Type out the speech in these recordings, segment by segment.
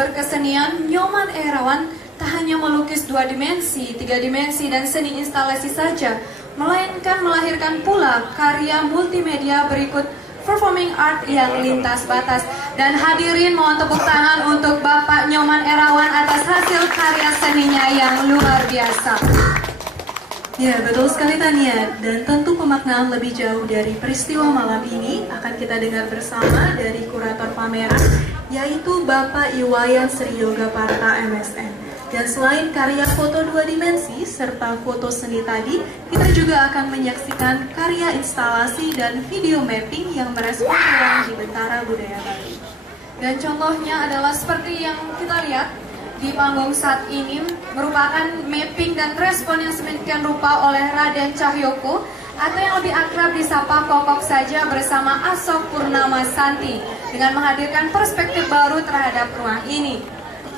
berkesenian, Nyoman Erawan tak hanya melukis 2 dimensi, 3 dimensi, dan seni instalasi saja, melainkan melahirkan pula karya multimedia berikut performing art yang lintas batas. Dan hadirin mohon tepuk tangan untuk Bapak Nyoman Erawan atas hasil karya seninya yang luar biasa. Ya, betul sekali Tania. Dan tentu pemaknaan lebih jauh dari peristiwa malam ini akan kita dengar bersama dari kurator pameran, yaitu Bapak Iwayan Sri Yoga Parta MSN. Dan selain karya foto 2 dimensi serta foto seni tadi, kita juga akan menyaksikan karya instalasi dan video mapping yang merespon ruang di Bentara Budaya Bali. Dan contohnya adalah seperti yang kita lihat di panggung saat ini, merupakan mapping dan respon yang sedemikian rupa oleh Raden Cahyoko, atau yang lebih akrab disapa Kokok saja, bersama Asok Purnama Santi, dengan menghadirkan perspektif baru terhadap ruang ini.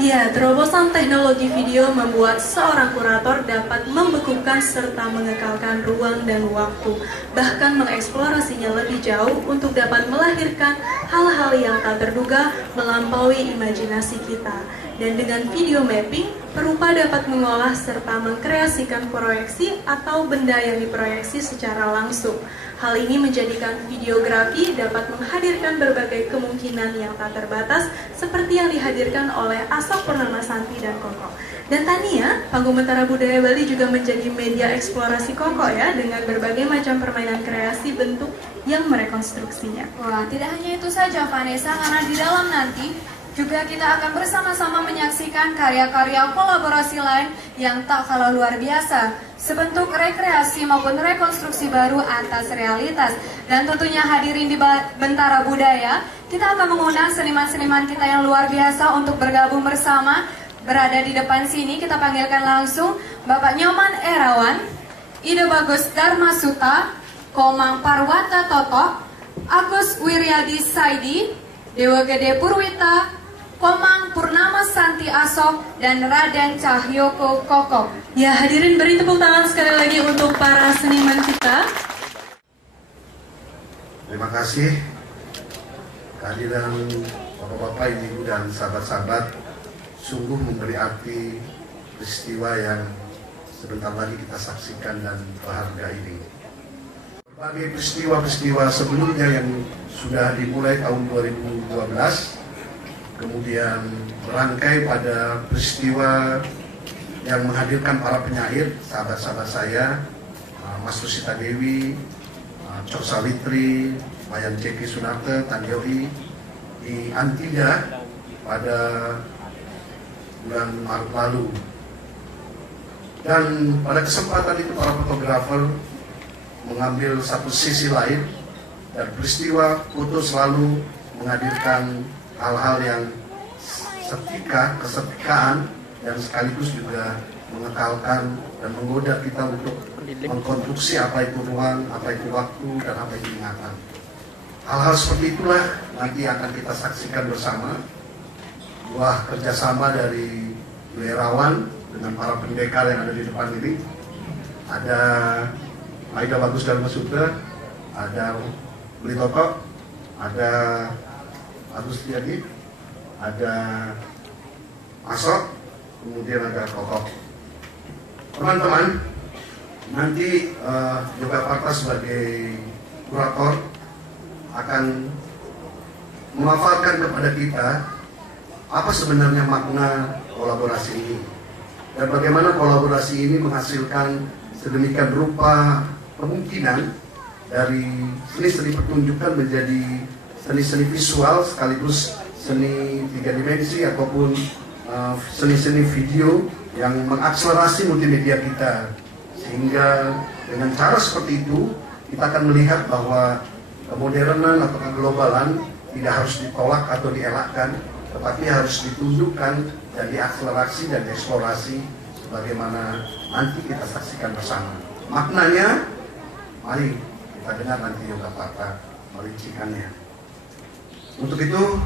Ya, terobosan teknologi video membuat seorang kurator dapat membekukan serta mengekalkan ruang dan waktu, bahkan mengeksplorasinya lebih jauh untuk dapat melahirkan hal-hal yang tak terduga melampaui imajinasi kita. Dan dengan video mapping, perupa dapat mengolah serta mengkreasikan proyeksi atau benda yang diproyeksi secara langsung. Hal ini menjadikan videografi dapat menghadirkan berbagai kemungkinan yang tak terbatas, seperti yang dihadirkan oleh Asok Purnama Santi dan Koko. Dan Tania, Panggung Bentara Budaya Bali juga menjadi media eksplorasi Koko ya, dengan berbagai macam permainan kreasi bentuk yang merekonstruksinya. Wah, tidak hanya itu saja Vanessa, karena di dalam nanti juga kita akan bersama-sama menyaksikan karya-karya kolaborasi lain yang tak kalah luar biasa, sebentuk rekreasi maupun rekonstruksi baru atas realitas. Dan tentunya hadirin di Bentara Budaya, kita akan mengundang seniman-seniman kita yang luar biasa untuk bergabung bersama. Berada di depan sini, kita panggilkan langsung Bapak Nyoman Erawan, Ide Bagus Darmasuta, Komang Parwata Toto, Agus Wiryadi Saidi, Dewa Gede Purwita, Komang Purnama Santi Asok, dan Raden Cahyoko Kokok. Ya, hadirin beri tepuk tangan sekali lagi untuk para seniman kita. Terima kasih kehadiran bapak-bapak, ibu dan sahabat-sahabat. Sungguh memberi arti peristiwa yang sebentar lagi kita saksikan dan berharga ini. Berbagai peristiwa-peristiwa sebelumnya yang sudah dimulai tahun 2012, kemudian merangkai pada peristiwa yang menghadirkan para penyair, sahabat-sahabat saya, Mas Rusita Dewi, Cok Sawitri, Wayan Ceki Sunarte, Tanjori, di Antida pada bulan Maret lalu. Dan pada kesempatan itu para fotografer mengambil satu sisi lain, dan peristiwa foto selalu menghadirkan hal-hal yang kesetikaan, dan sekaligus juga mengekalkan dan menggoda kita untuk mengkonstruksi apa itu ruang, apa itu waktu, dan apa itu ingatan. Hal-hal seperti itulah nanti akan kita saksikan bersama, buah kerjasama dari Erawan dengan para pendekar yang ada di depan ini. Ada Aida Bagus Darmasuta, ada Beli Toto, ada Agus Tiadi, ada Asok, kemudian ada Kokok. Teman-teman, nanti Yoga Parta sebagai kurator akan memaparkan kepada kita apa sebenarnya makna kolaborasi ini, dan bagaimana kolaborasi ini menghasilkan sedemikian rupa kemungkinan dari seni-seni pertunjukan menjadi seni-seni visual sekaligus seni 3 dimensi ataupun seni-seni video yang mengakselerasi multimedia kita, sehingga dengan cara seperti itu kita akan melihat bahwa kemodernan atau keglobalan tidak harus ditolak atau dielakkan, tetapi harus ditundukkan dan diakselerasi dan dieksplorasi sebagaimana nanti kita saksikan bersama. Maknanya, mari kita dengar nanti Yoga Parta merincikannya. Untuk itu,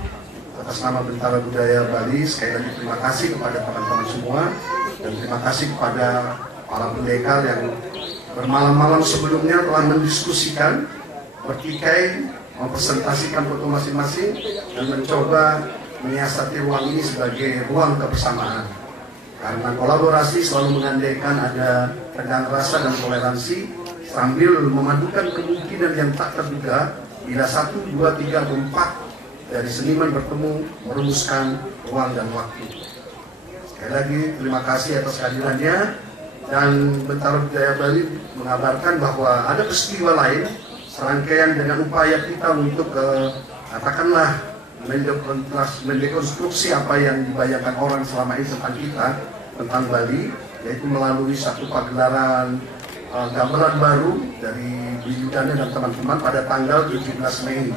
atas nama Bentara Budaya Bali, sekali lagi terima kasih kepada teman-teman semua, dan terima kasih kepada para pendekar yang bermalam-malam sebelumnya telah mendiskusikan, bertikai, mempresentasikan foto masing-masing, dan mencoba menyiasati ruang ini sebagai ruang kebersamaan. Karena kolaborasi selalu mengandaikan ada tegang rasa dan toleransi sambil memadukan kemungkinan yang tak terduga bila 1, 2, 3, atau 4 dari seniman bertemu merumuskan ruang dan waktu. Sekali lagi terima kasih atas kehadirannya, dan Bentara Budaya Bali mengabarkan bahwa ada peristiwa lain serangkaian dengan upaya kita untuk katakanlah mendekonstruksi apa yang dibayangkan orang selama ini tentang kita, tentang Bali, yaitu melalui satu pagelaran gambaran baru dari Bidudana dan teman-teman pada tanggal 17 Mei.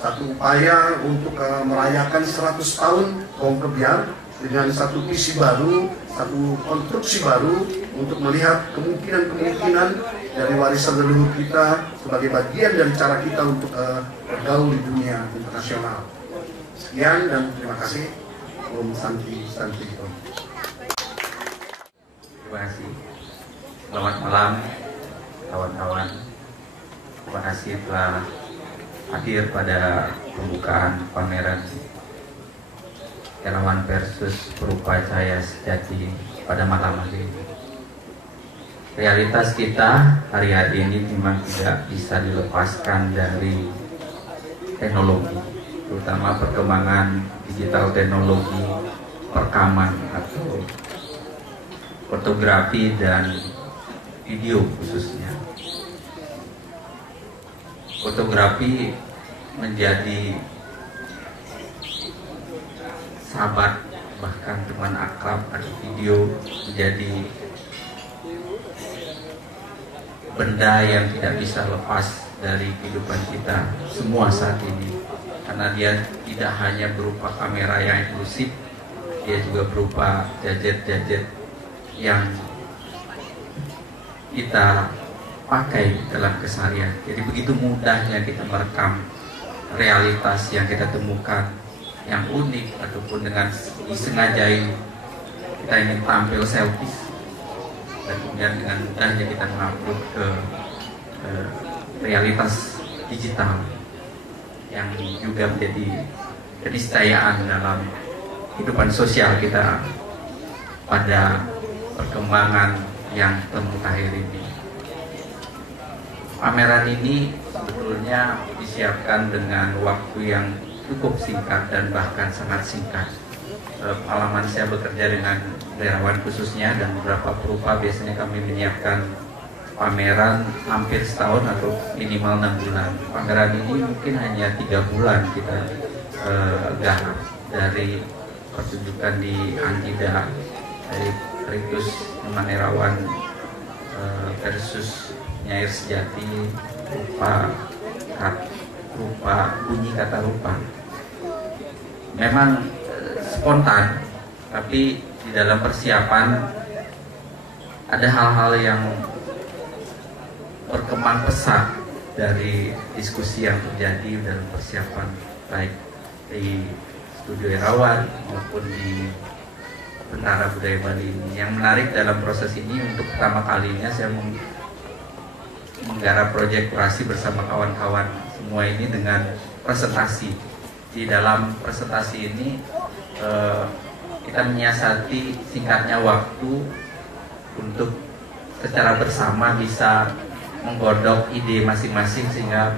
Satu upaya untuk merayakan 100 tahun Wong Kebiar dengan satu visi baru, satu konstruksi baru untuk melihat kemungkinan-kemungkinan dari warisan leluhur kita sebagai bagian dari cara kita untuk bergaul di dunia internasional. Sekian dan terima kasih. Om Santi Santi Om. Terima kasih. Selamat malam kawan-kawan. Terima kasih telah hadir pada pembukaan pameran Relawan versus Perupa Cahaya Sejati pada malam hari ini. Realitas kita hari-hari ini memang tidak bisa dilepaskan dari teknologi, terutama perkembangan digital teknologi, perekaman atau fotografi dan video khususnya. Fotografi menjadi sahabat, bahkan teman akrab, atau video menjadi benda yang tidak bisa lepas dari kehidupan kita semua saat ini, karena dia tidak hanya berupa kamera yang eksklusif, dia juga berupa gadget-gadget yang kita pakai dalam keseharian. Jadi begitu mudahnya kita merekam realitas yang kita temukan yang unik, ataupun dengan disengajain kita ingin tampil selfies, dan kemudian dengan mudahnya kita mengupload ke realitas digital yang juga menjadi keniscayaan dalam kehidupan sosial kita pada perkembangan yang terakhir ini. Pameran ini sebetulnya disiapkan dengan waktu yang cukup singkat dan bahkan sangat singkat. Pengalaman saya bekerja dengan relawan khususnya dan beberapa perupa, biasanya kami menyiapkan pameran hampir setahun atau minimal 6 bulan. Pameran ini mungkin hanya 3 bulan kita garap, dari pertunjukan di Antida, dari Ritus Manerawan versus Nyair Sejati, rupa bunyi kata rupa. Memang spontan, tapi di dalam persiapan ada hal-hal yang berkembang pesat dari diskusi yang terjadi dalam persiapan, baik di studio Erawan maupun di Bentara Budaya Bali ini. Yang menarik dalam proses ini, untuk pertama kalinya saya menggarap proyek kurasi bersama kawan-kawan semua ini dengan presentasi. Di dalam presentasi ini kita menyiasati singkatnya waktu untuk secara bersama bisa menggodok ide masing-masing sehingga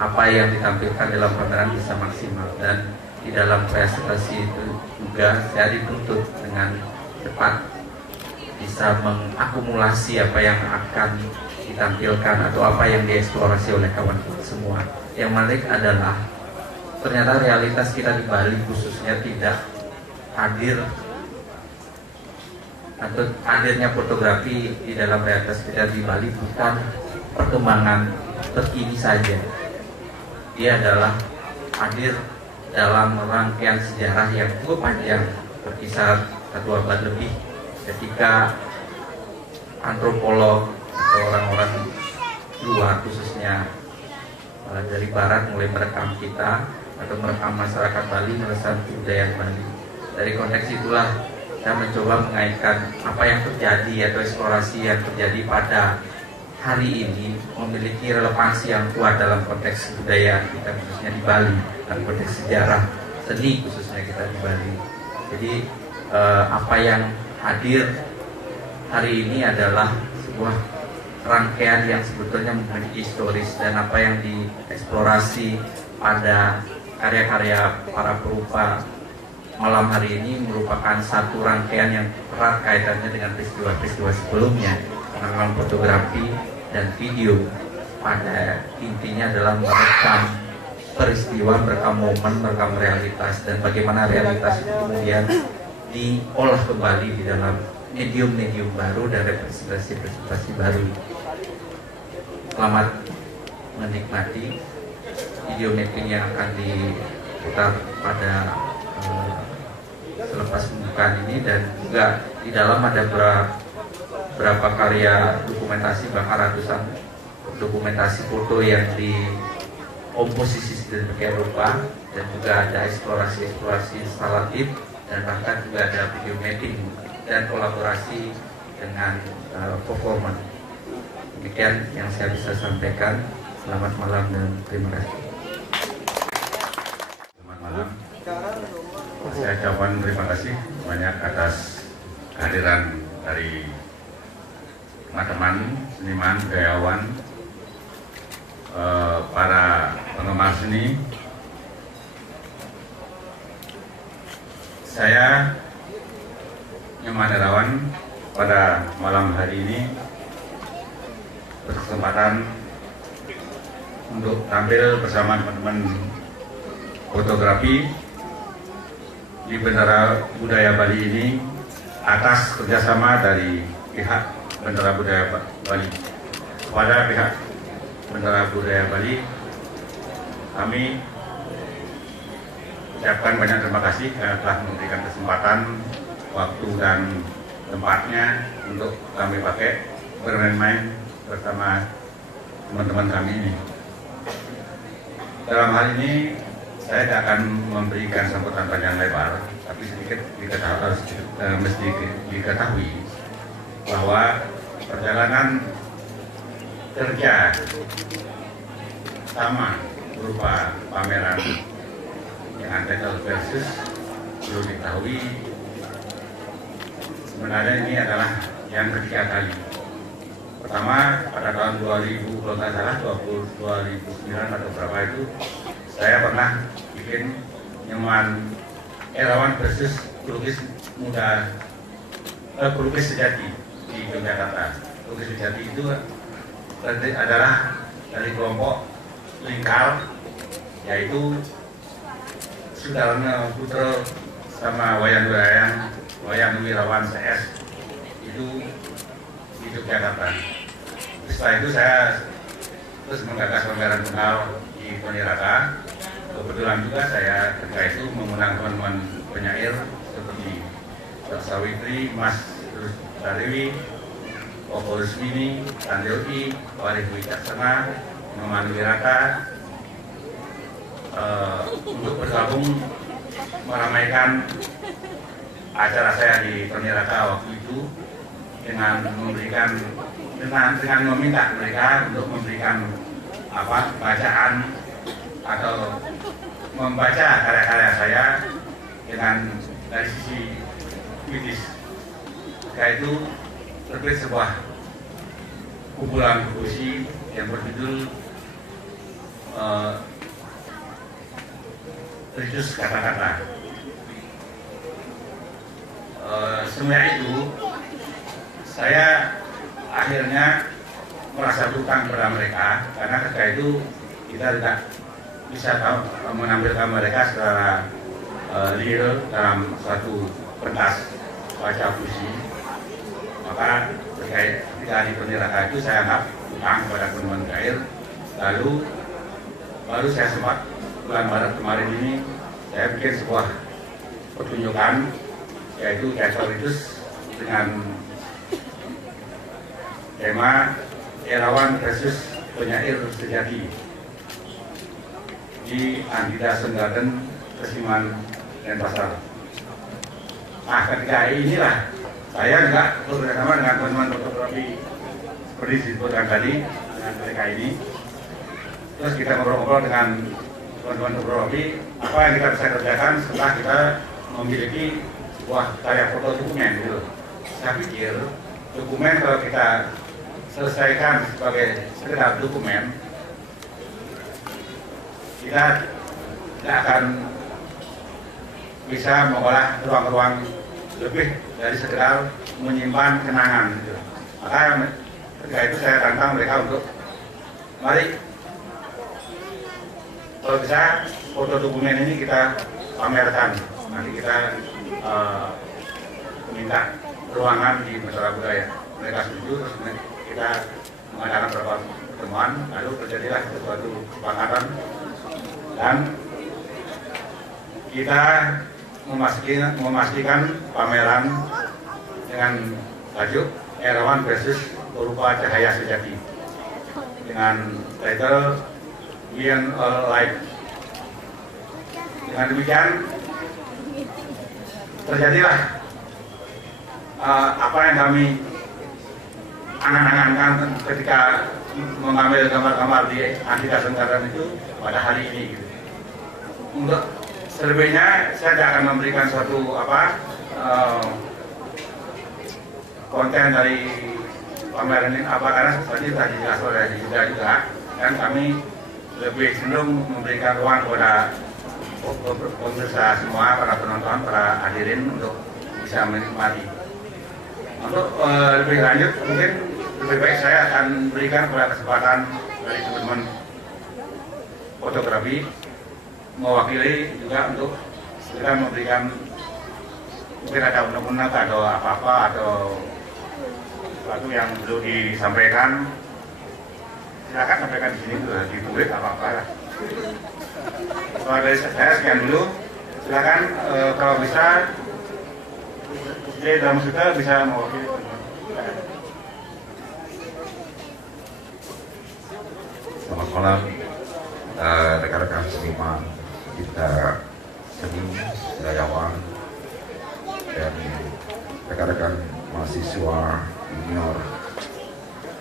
apa yang ditampilkan dalam pameran bisa maksimal. Dan di dalam presentasi itu juga saya dituntut dengan cepat bisa mengakumulasi apa yang akan ditampilkan atau apa yang dieksplorasi oleh kawan-kawan semua. Yang menarik adalah ternyata realitas kita di Bali khususnya tidak hadir, atau hadirnya fotografi di dalam realitas kita di Bali bukan perkembangan terkini saja. Dia adalah hadir dalam rangkaian sejarah yang cukup panjang, berkisar 1 abad lebih, ketika antropolog atau orang-orang luar khususnya dari barat mulai merekam kita atau merekam masyarakat Bali, merekam kebudayaan Bali. Dari konteks itulah saya mencoba mengaitkan apa yang terjadi atau eksplorasi yang terjadi pada hari ini memiliki relevansi yang kuat dalam konteks kebudayaan kita khususnya di Bali, dalam konteks sejarah seni khususnya kita di Bali. Jadi apa yang hadir hari ini adalah sebuah rangkaian yang sebetulnya memiliki historis, dan apa yang dieksplorasi pada karya-karya para perupa malam hari ini merupakan satu rangkaian yang erat kaitannya dengan peristiwa-peristiwa sebelumnya. Karena memang fotografi dan video pada intinya adalah merekam peristiwa, merekam momen, merekam realitas, dan bagaimana realitas itu kemudian diolah kembali di dalam medium-medium baru dan representasi-representasi baru. Selamat menikmati video mapping yang akan diputar pada selepas pembukaan ini, dan juga di dalam ada berapa karya dokumentasi, bahkan ratusan dokumentasi foto yang dikomposisi sedemikian rupa, dan juga ada eksplorasi instalatif, dan bahkan juga ada video mapping dan kolaborasi dengan performer. Demikian yang saya bisa sampaikan. Selamat malam dan terima kasih. Selamat malam. Saya ucapkan terima kasih banyak atas kehadiran dari teman-teman seniman, budayawan, para penggemar seni. Saya Nyoman Irawan pada malam hari ini berkesempatan untuk tampil bersama teman-teman fotografi di Bendera Budaya Bali ini atas kerjasama dari pihak Bendera Budaya Bali. Kepada pihak Bendera Budaya Bali, kami ucapkan banyak terima kasih karena telah memberikan kesempatan, waktu dan tempatnya untuk kami pakai bermain-main bersama teman-teman kami ini. Dalam hal ini saya tidak akan memberikan sambutan panjang lebar, tapi sedikit mesti diketahui bahwa perjalanan kerja sama berupa pameran yang Untitled Versus perlu diketahui sebenarnya ini adalah yang ketiga kali. Pertama pada tahun 2000, kalau nggak salah 2009 atau berapa itu, saya pernah bikin Nyoman Irawan versus pelukis muda, pelukis sejati di Yogyakarta. Pelukis sejati itu adalah dari kelompok Lingkar, yaitu Sudarno Putro sama Wayan Wirawan CS itu di Yogyakarta. Setelah itu saya terus menggagas pameran tunggal di Pontianak. Kebetulan juga saya ketika itu mengundang teman-teman penyair seperti Sawitri, Mas Darewi, Opo Rusmini, Tandewi, Warih Wicaksana, Noman Wirata untuk bergabung meramaikan acara saya di Pontianak waktu itu dengan meminta mereka untuk memberikan bacaan atau membaca karya-karya saya dengan dari sisi kritis. Ketika itu terbit sebuah kumpulan puisi yang berjudul Ritus Kata-Kata. Semuanya itu saya akhirnya merasa berutang kepada mereka, karena ketika itu kita tidak bisa menampilkan mereka secara real dalam suatu pentas baca puisi. Maka ketika di Pontianak itu saya anggap utang kepada teman-teman cair. Lalu baru saya sempat bulan Maret kemarin ini saya bikin sebuah pertunjukan, yaitu teater ritus dengan tema Irawan versus penyair sejati di Antidasen Garden, Kesiman, Denpasar. Nah, ketika inilah saya juga bekerjasama dengan teman-teman fotografi seperti disebutkan tadi dengan mereka ini. Terus kita ngobrol-ngobrol dengan teman-teman fotografi apa yang kita bisa kerjakan setelah kita memiliki sebuah karya foto dokumen gitu. Saya pikir dokumen kalau kita selesaikan sebagai sekedar dokumen, kita tidak akan bisa mengolah ruang-ruang lebih dari sekedar menyimpan kenangan gitu. Maka ketika itu saya tantang mereka untuk mari kalau bisa foto dokumen ini kita pamerkan. Nanti kita minta ruangan di Masalah Budaya. Mereka setuju, terus kita mengadakan beberapa pertemuan, lalu terjadilah suatu kesepakatan dan kita memastikan pameran dengan tajuk Erawan versus Berupa Cahaya Sejati dengan title Beyond All Life. Dengan demikian terjadilah apa yang kami angan-angankan ketika mengambil gambar-gambar di Antika Senggaran itu pada hari ini. Gitu. Untuk selebihnya saya tidak akan memberikan suatu konten dari pameran ini karena tadi sudah dijelaskan oleh Yuda juga, dan kami lebih cenderung memberikan ruang kepada pemirsa semua, para penonton, para hadirin untuk bisa menikmati. Untuk lebih lanjut mungkin lebih baik saya akan berikan kepada kesempatan dari teman-teman fotografi mewakili juga untuk kita memberikan mungkin ada undang-undang atau apa-apa atau sesuatu yang perlu disampaikan. Silakan sampaikan di sini, ditulis apa-apa lah. Kalau dari saya sekian dulu. Silakan kalau bisa dalam kita bisa mewakili. Selamat malam rekan-rekan seniman, kita seni, budayawan, dan rekan-rekan mahasiswa junior,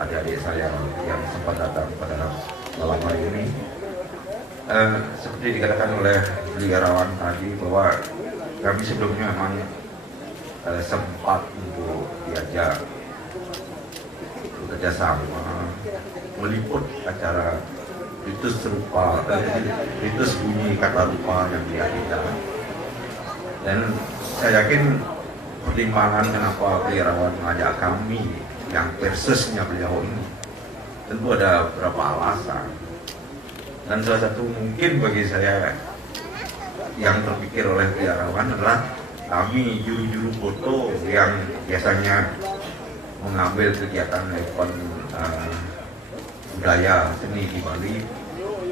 adik-adik saya yang sempat datang pada malam hari ini. Seperti dikatakan oleh Erawan tadi bahwa kami sebelumnya memang sempat untuk diajak bekerjasama meliput acara ritus serupa, ritus bunyi kata rupa yang diadakan. Dan saya yakin pertimbangan kenapa Erawan mengajak kami yang versusnya beliau ini tentu ada beberapa alasan. Dan salah satu mungkin bagi saya yang terpikir oleh Erawan adalah kami juru-juru foto yang biasanya mengambil kegiatan event budaya seni di Bali,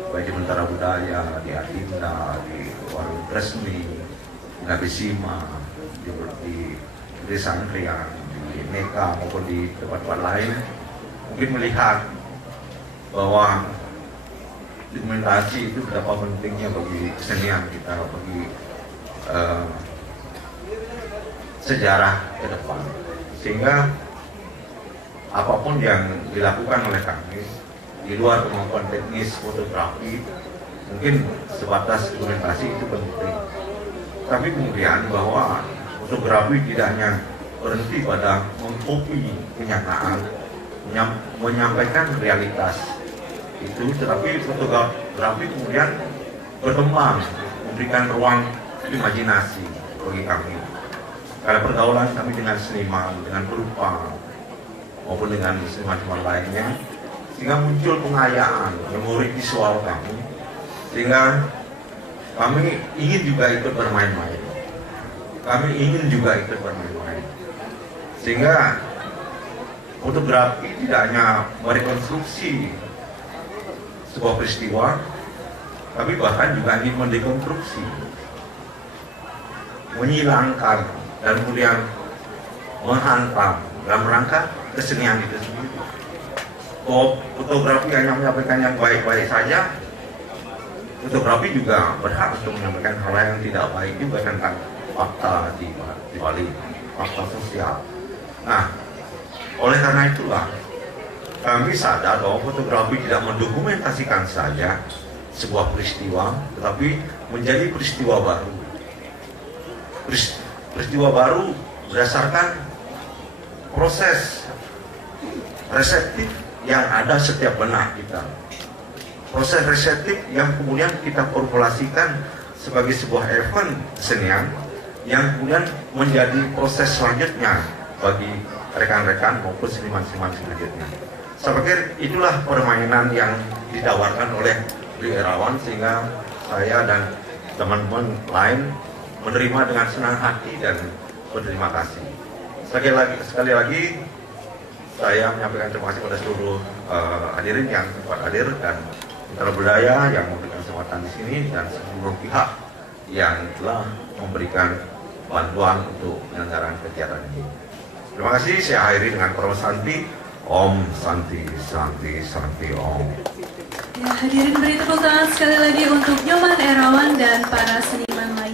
baik di Mentara Budaya, di Adinda, di Warung Resmi, di Nabisima, di Desa Angkriang, di Neka maupun di tempat-tempat lain, mungkin melihat bahwa dokumentasi itu betapa pentingnya bagi kesenian kita, bagi sejarah ke depan, sehingga apapun yang dilakukan oleh kami di luar kemampuan teknis fotografi mungkin sebatas dokumentasi itu penting, tapi kemudian bahwa fotografi tidak hanya berhenti pada mengkopi kenyataan, menyampaikan realitas itu, tetapi fotografi kemudian berkembang, memberikan ruang imajinasi bagi kami. Karena pergaulan kami dengan seniman, dengan perupa, maupun dengan seniman-seniman lainnya, sehingga muncul pengayaan memori visual kami, sehingga kami ingin juga ikut bermain-main. Kami ingin juga ikut bermain-main, sehingga fotografi tidak hanya merekonstruksi sebuah peristiwa, tapi bahkan juga ingin mendekonstruksi, menyilangkan, dan kemudian menghantam dalam rangka kesenian itu sendiri. Kalau fotografi hanya menyampaikan yang baik-baik saja, fotografi juga berhak untuk menyampaikan hal yang tidak baik juga tentang fakta di Bali, fakta sosial. Nah, oleh karena itulah kami sadar bahwa fotografi tidak mendokumentasikan saja sebuah peristiwa, tetapi menjadi peristiwa baru. Peristiwa baru berdasarkan proses reseptif yang ada setiap benak kita. Proses reseptif yang kemudian kita formulasikan sebagai sebuah event kesenian yang kemudian menjadi proses selanjutnya bagi rekan-rekan maupun seniman-seniman selanjutnya. Saya pikir itulah permainan yang ditawarkan oleh Beliau Irawan, sehingga saya dan teman-teman lain menerima dengan senang hati dan berterima kasih. Sekali lagi saya menyampaikan terima kasih pada seluruh hadirin yang sempat hadir dan mitra budaya yang memberikan kesempatan di sini dan seluruh pihak yang telah memberikan bantuan untuk penyelenggaraan kegiatan ini. Terima kasih. Saya akhiri dengan Om Santi. Om Santi, Santi, Santi, Om. Ya, hadirin beri tepuk tangan sekali lagi untuk Nyoman Irawan dan para seniman lain.